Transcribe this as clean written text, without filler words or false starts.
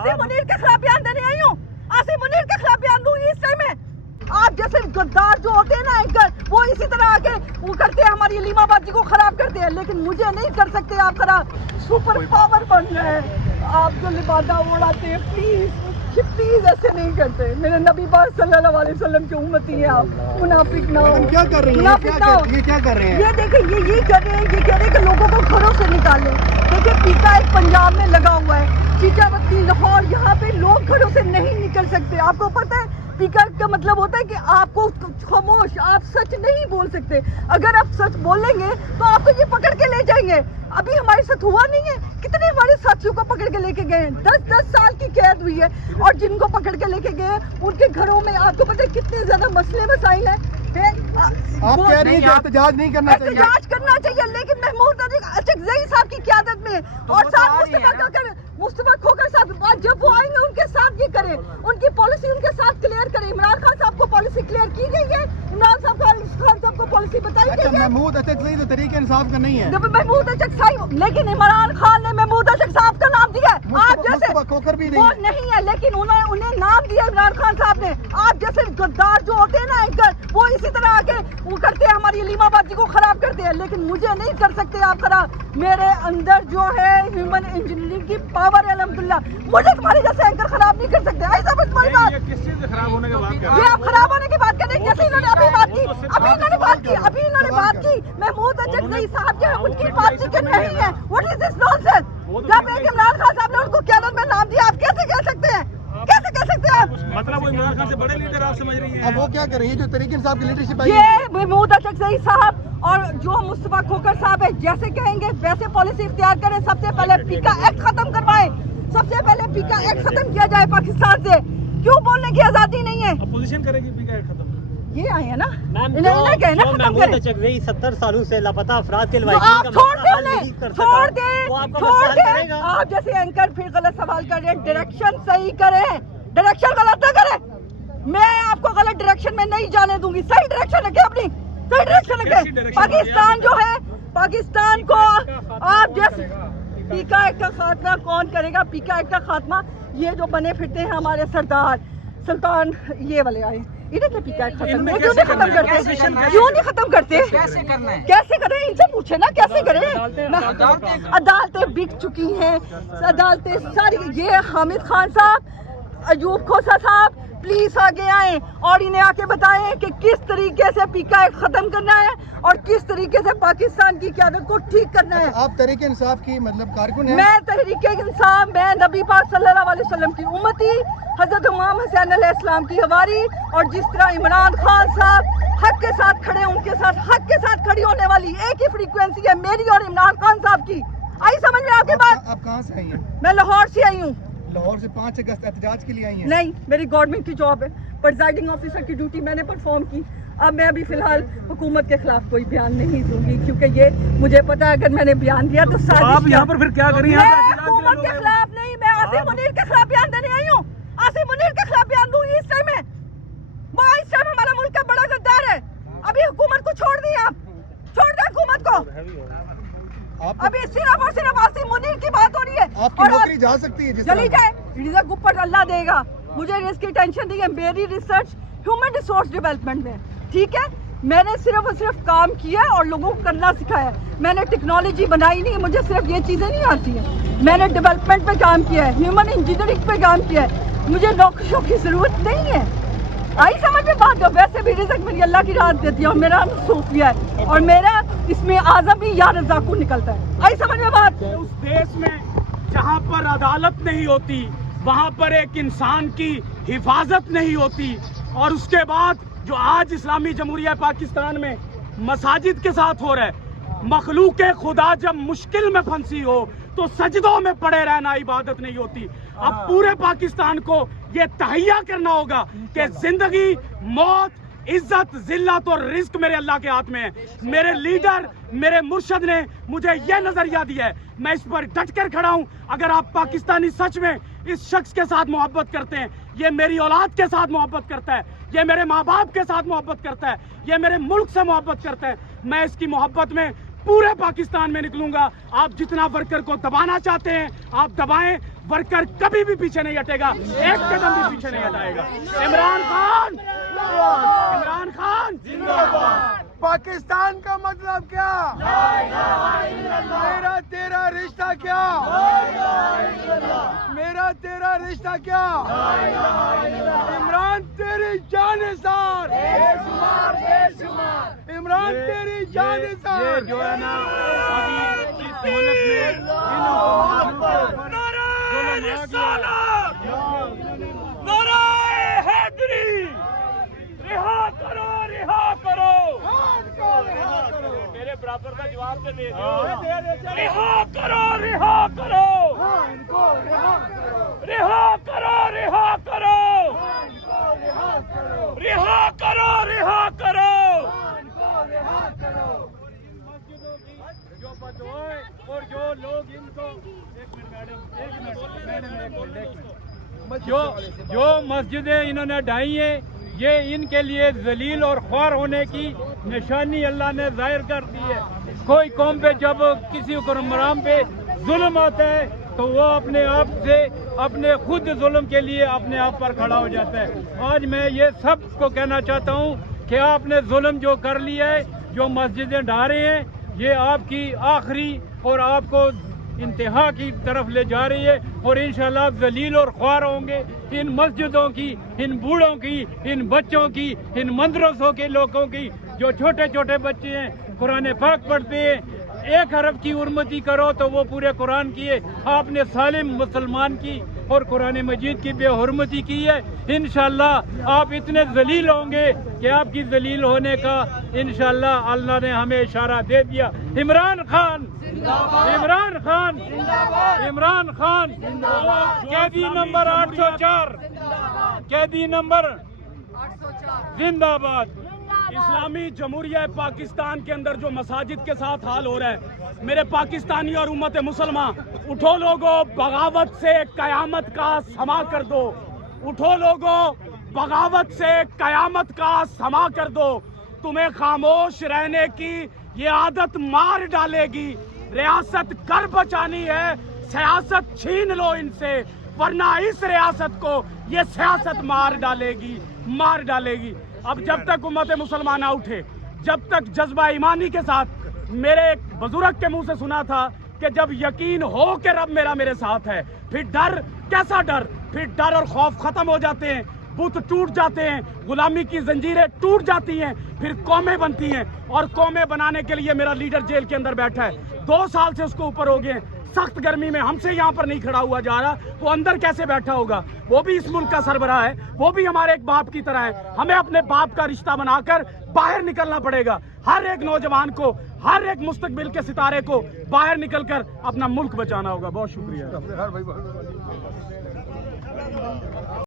आसिफ मुनीर के खिलाफ बयान देने आई हूँ, आसिफ मुनीर के खिलाफ बयान दूंगी इस टाइम में। आप जैसे गद्दार जो होते हैं ना एंकर, वो इसी तरह आके वो करते हैं, हमारी लीमाबाजी को खराब करते हैं, लेकिन मुझे नहीं कर सकते आप खराब। सुपर पावर बन रहे हैं आप जो लिबादा उड़ाते हैं, प्लीज ऐसे नहीं करते। मेरे नबी पाक सल्लल्लाहु अलैहि वसल्लम की उम्मती हैं आप, मुनाफिक ना हो। क्या कर रही हैं? मुनाफिक ना हो। ये क्या कर रहे हैं? ये देखिए ये कर रहे हैं, ये कह रहे हैं कि लोगों को घरों से निकालें। देखिए पीका एक पंजाब में लगा हुआ है, चीचावती लाहौर, यहाँ पे लोग घरों से नहीं निकल सकते। आपको पता है पीका का मतलब होता है कि आपको खामोश, आप सच नहीं बोल सकते। अगर आप सच बोलेंगे तो आपको ये पकड़ के ले जाएंगे। अभी हमारे साथ हुआ नहीं है, कितने हमारे साथियों को पकड़ के लेके गए हैं, 10-10 साल की कैद हुई है, और जिनको पकड़ के लेके गए हैं उनके घरों में आपको पता है कितने ज्यादा मसले मसाइल हैं। आप कह रही हैं कि एहतजाज नहीं करना चाहिए? एहतजाज करना चाहिए, लेकिन महमूद अचकज़ई साहब की क़यादत में और साथ मुस्तफा खोखर साहब जब वो आएंगे उनके साथ ये करें, उनकी पॉलिसी उनके साथ क्लियर करें। इमरान खान साहब को पॉलिसी क्लियर की गई है, इमरान खान साहब को पॉलिसी बताई गई है। महमूद अचकज़ई तो तहरीक इंसाफ का नहीं है। महमूद अचकज़ई, लेकिन इमरान खान ने महमूद अचक साहब का नाम दिया है। आप जैसे खोखर भी वो नहीं है, लेकिन उन्हें नाम दिया इमरान खान साहब ने। आप जैसे गद्दार जो होते हैं ना एंकर, वो इसी तरह आके वो करते हैं, हमारी लीमाबाजी को खराब करते हैं, लेकिन मुझे नहीं कर सकते आप खराब। मेरे अंदर जो है ह्यूमन इंजीनियरिंग की पावर है अल्हम्दुलिल्लाह, मुझे तुम्हारे जैसे एंकर खराब नहीं कर सकते। ऐसा कुछ बड़ी बात, ये किस चीज़ से खराब होने की बात कर रहे हैं? ये आप खराब होने की बात कर रहे हैं। जैसे इन्होंने अभी बात की, अभी इन्होंने बात की महमूद अचकज़ई साहब जो है उनकी बात जिक्र नहीं है। What is this nonsense? जब एक इमरान खान साहब ने उनको क़यादत में नाम दिया, आप कैसे कह सकते हैं? कैसे कह सकते हैं आप? मतलब वो इमरान खान से बड़े लीडर आप समझ रही हैं? अब वो क्या कर रही है जो तहरीक इंसाफ की लीडरशिप आई है? ये महमूद अचकज़ई साहब और जो मुस्तफा खोखर साहब है, जैसे कहेंगे वैसे पॉलिसी इख्तियार करें। सबसे पहले पीका एक्ट खत्म करवाएं, सबसे पहले पीका एक्ट खत्म किया जाए पाकिस्तान से। क्यों बोलने की आजादी नहीं है? अपोजिशन करेगी पीका एक्ट खत्म? ये आए हैं ना, महमूद अचकज़ई 70 सालों से लापता अफराद के आप छोड़ दे। आप जैसे एंकर फिर गलत सवाल कर रहे हैं, डायरेक्शन सही करें, डायरेक्शन गलत ना करें। मैं आपको गलत डायरेक्शन में नहीं जाने दूंगी, सही डायरेक्शन रखे, अपनी सही डायरेक्शन रखे। पाकिस्तान जो है, पाकिस्तान को आप जैसे पीका एक्ट का खात्मा कौन करेगा? पीका एक्ट का खात्मा ये जो बने फिरते हैं हमारे सरदार सुल्तान ये वाले आए, इन्हें क्या पीका एक्ट खत्म क्यों नहीं खत्म करते? क्यों नहीं खत्म करते? कैसे करना है? कैसे करें? इनसे पूछे ना कैसे करें? अदालतें बिक चुकी हैं, अदालतें सारी। ये हामिद खान साहब, अयूब खोसा साहब, प्लीज आगे आए और इन्हें आके बताएं कि किस तरीके से पीका एक्ट खत्म करना है और किस तरीके से पाकिस्तान की क़यादत को ठीक करना है। आप तहरीक इंसाफ की मतलब कारकुन हैं? मैं तहरीक इंसाफ, मैं नबी पाक सल्लल्लाहु अलैहि वसल्लम की उम्मती, हजरत इमाम हुसैन अलैहिस्सलाम की हवारी, और जिस तरह इमरान खान साहब हक के साथ खड़े, उनके साथ हक के साथ खड़ी होने वाली एक ही फ्रीक्वेंसी है मेरी और इमरान खान साहब की। आई समझ में आपके बात? आप कहाँ से आई हैं? मैं लाहौर से आई हूँ। लाहौर से 5 अगस्त एहतजाज के लिए आई हैं? नहीं, मेरी गवर्नमेंट की जॉब है, प्रिजाइडिंग ऑफिसर की ड्यूटी मैंने परफॉर्म की। अब मैं अभी फिलहाल हुकूमत के खिलाफ कोई बयान नहीं दूंगी, क्योंकि ये मुझे पता है अगर मैंने बयान दिया तो आप यहाँ पर फिर क्या करें? हुकूमत के खिलाफ नहीं, मैं आसिफ मुनीर के खिलाफ बयान देने आई हूँ। आसिफ मुनीर के खिलाफ बयान दूंगी इस टाइम में। वो इस टाइम हमारा मुल्क का बड़ा गद्दार है। अभी हुकूमत को छोड़ दी, आप छोड़ दें हुकूमत को। अभी सिर्फ और सिर्फ आसिफ मुनीर की बात हो रही है। आपकी नौकरी जा सकती है? चली जाए, रिजल्ट ऊपर अल्लाह देगा। मुझे इसकी टेंशन नहीं है। मेरी रिसर्च ह्यूमन रिसोर्स डेवलपमेंट में, ठीक है, मैंने सिर्फ और सिर्फ काम किया और लोगों को करना सिखाया। मैंने टेक्नोलॉजी बनाई नहीं, मुझे सिर्फ ये चीज़ें नहीं आती हैं। मैंने डेवलपमेंट पे काम किया है, ह्यूमन इंजीनियरिंग पे काम किया है। मुझे नौकरियों की ज़रूरत नहीं है। आई समझ में बात? वैसे भी रिज़्क़ मेरी अल्लाह की राहत देती है और मेरा सूफिया है और मेरा इसमें आज़म भी या रज़ाक़ू निकलता है। आई समझ में बात? उस देश में जहाँ पर अदालत नहीं होती, वहाँ पर एक इंसान की हिफाजत नहीं होती, और उसके बाद जो आज इस्लामी जमहूरिया पाकिस्तान में मसाजिद के साथ हो रहा है, मखलूक खुदा जब मुश्किल में फंसी हो तो सजदों में पड़े रहना इबादत नहीं होती। अब पूरे पाकिस्तान को ये तहैया करना होगा कि जिंदगी, मौत, इज्जत, जिल्लत और रिस्क मेरे अल्लाह के हाथ में है। मेरे लीडर, मेरे मुर्शद ने मुझे यह नजरिया दिया है, मैं इस पर डट कर खड़ा हूं। अगर आप पाकिस्तानी सच में इस शख्स के साथ मोहब्बत करते हैं, ये मेरी औलाद के साथ मोहब्बत करता है, ये मेरे माँ बाप के साथ मोहब्बत करता है, ये मेरे मुल्क से मोहब्बत करता है, मैं इसकी मोहब्बत में पूरे पाकिस्तान में निकलूंगा। आप जितना वर्कर को दबाना चाहते हैं आप दबाएं, वर्कर कभी भी पीछे नहीं हटेगा, एक कदम भी पीछे नहीं हटाएगा। इमरान खान जिंदाबाद। पाकिस्तान का मतलब क्या? मेरा तेरा रिश्ता क्या? मेरा तेरा रिश्ता क्या? इमरान तेरी जानिसार, इमरान तेरी जानिसार। ये जो है ना अभी इस मुल्क में नाराए हैदरी, रिहा करो, रिहा करो। मेरे बराबर का जवाब तो दे दो। रिहा करो, रिहा करो, रिहा करो, रिहा करो, रिहा करो, रिहा करो। जो बदुआए और जो लोग इनको जो मस्जिदें इन्होंने ढाई हैं, ये इनके लिए जलील और ख्वार होने की निशानी अल्लाह ने जाहिर कर दी है। कोई कौम पे जब किसी हुक्मरान पे जुल्म आता है तो वो अपने आप से अपने खुद जुल्म के लिए अपने आप पर खड़ा हो जाता है। आज मैं ये सबको कहना चाहता हूँ कि आपने जुल्म जो कर लिया है, जो मस्जिदें ढा रहे हैं, ये आपकी आखिरी और आपको इंतहा की तरफ ले जा रही है और इंशाल्लाह आप जलील और ख्वार होंगे। इन मस्जिदों की, इन बूढ़ों की, इन बच्चों की, इन मदरसों के लोगों की, जो छोटे छोटे बच्चे हैं कुरान पाक पढ़ते हैं, 1 अरब की उर्मती करो तो वो पूरे कुरान की है। आपने सालिम मुसलमान की और कुरान मजीद की बेहुरमती की है। इंशाल्लाह आप इतने जलील होंगे कि आपकी जलील होने का इंशाल्लाह अल्लाह ने हमें इशारा दे दिया। इमरान खान, इमरान खान, इमरान खान। कैदी नंबर 804, कैदी नंबर जिंदाबाद। इस्लामी जमहूरिया पाकिस्तान के अंदर जो मसाजिद के साथ हाल हो रहा है, मेरे पाकिस्तानी और उम्मत मुसलमान, उठो लोगो, बगावत से कयामत का समा कर दो। उठो लोगो, बगावत से कयामत का समा कर दो। तुम्हें खामोश रहने की ये आदत मार डालेगी। रियासत कर बचानी है, सियासत छीन लो इनसे, वरना इस रियासत को ये सियासत मार डालेगी, मार डालेगी। अब जब तक उम्मत मुसलमान उठे, जब तक जज्बा ईमानी के साथ, मेरे एक बुजुर्ग के मुंह से सुना था कि जब यकीन हो कि रब मेरे साथ है, फिर डर, कैसा डर, फिर डर और खौफ खत्म हो जाते हैं, बुत टूट जाते हैं, गुलामी की जंजीरें टूट जाती हैं, फिर कौमें बनती हैं। और कौमें बनाने के लिए मेरा लीडर जेल के अंदर बैठा है, 2 साल से उसको ऊपर हो गए। सख्त गर्मी में हमसे यहाँ पर नहीं खड़ा हुआ जा रहा, वो अंदर कैसे बैठा होगा? वो भी इस मुल्क का सरबराह है, वो भी हमारे एक बाप की तरह है। हमें अपने बाप का रिश्ता बनाकर बाहर निकलना पड़ेगा। हर एक नौजवान को, हर एक मुस्तकबिल के सितारे को बाहर निकलकर अपना मुल्क बचाना होगा। बहुत शुक्रिया।